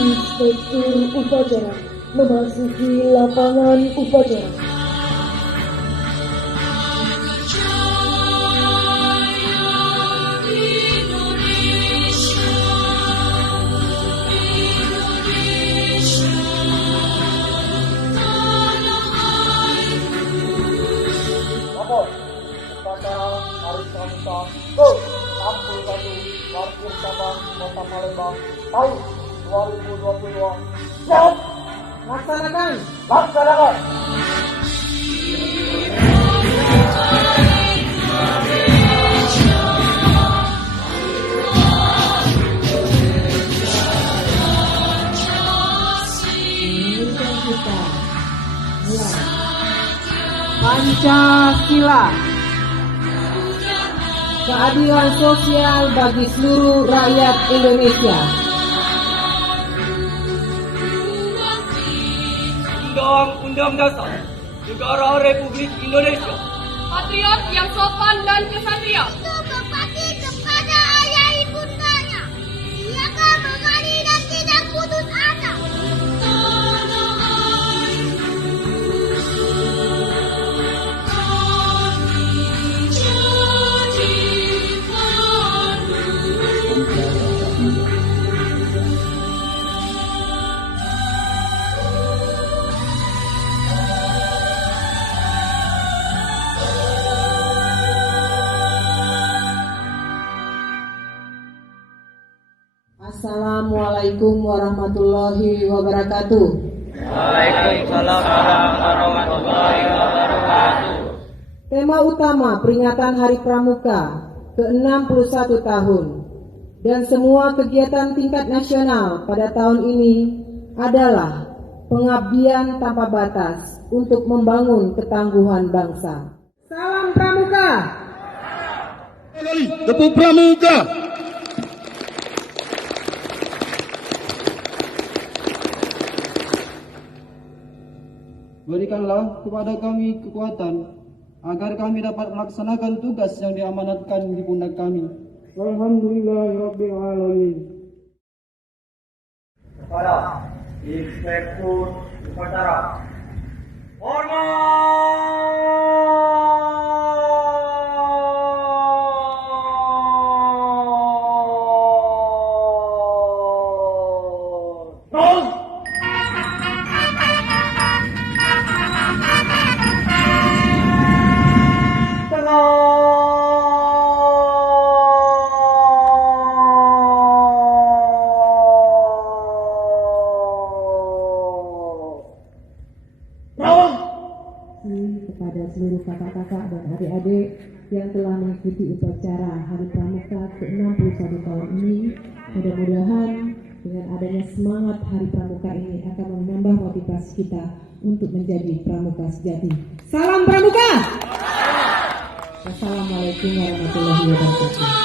Inspektur upacara memasuki lapangan upacara. Namun, upacara Hari Pramuka ke-61 Parkir Cabang Kota Palembang tahun 2022 siap laksanakan. Pancasila, keadilan sosial bagi seluruh rakyat Indonesia. Undang-Undang Dasar Negara Republik Indonesia. Patriot yang sopan dan kesatria. Untuk berbakti kepada ayah ibundanya. Silakan mengani dan tidak putus asa. Assalamualaikum warahmatullahi wabarakatuh. Waalaikumsalam warahmatullahi wabarakatuh. Tema utama peringatan Hari Pramuka ke-61 tahun dan semua kegiatan tingkat nasional pada tahun ini adalah pengabdian tanpa batas untuk membangun ketangguhan bangsa. Salam Pramuka. Tepuk Pramuka. Berikanlah kepada kami kekuatan agar kami dapat melaksanakan tugas yang diamanatkan di pundak kami. Alhamdulillahirabbil alamin. Kepada Inspektur upacara kepada seluruh kakak-kakak dan adik-adik yang telah mengikuti upacara Hari Pramuka ke-61 tahun ini. Mudah-mudahan dengan adanya semangat Hari Pramuka ini akan menambah motivasi kita untuk menjadi pramuka sejati. Salam Pramuka. Wassalamualaikum warahmatullahi wabarakatuh.